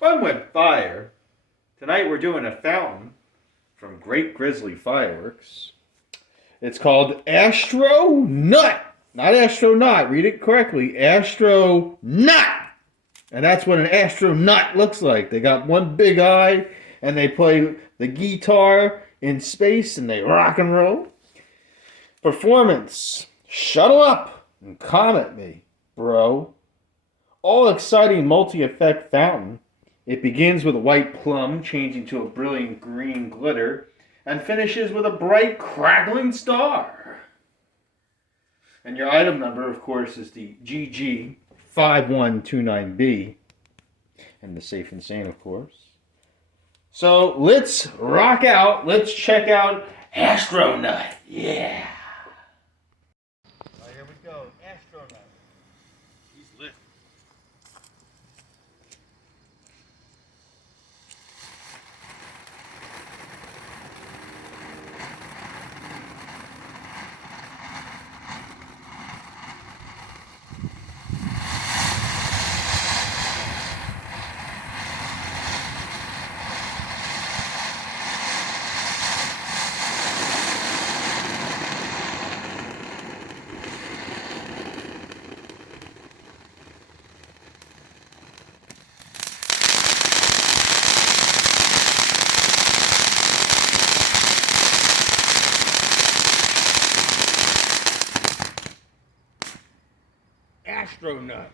Fun with fire. Tonight we're doing a fountain from Great Grizzly Fireworks. It's called Astronut. Not astronaut. Read it correctly. Astronut. And that's what an astronaut looks like. They got one big eye and they play the guitar in space and they rock and roll. Performance. Shuttle up and comment me, bro. All exciting multi-effect fountain. It begins with a white plum, changing to a brilliant green glitter, and finishes with a bright crackling star. And your item number, of course, is the GG5129B, and the Safe and Sane, of course. So let's rock out. Let's check out Astronut. Yeah. Here we go. Astronut. He's lit. Astronut.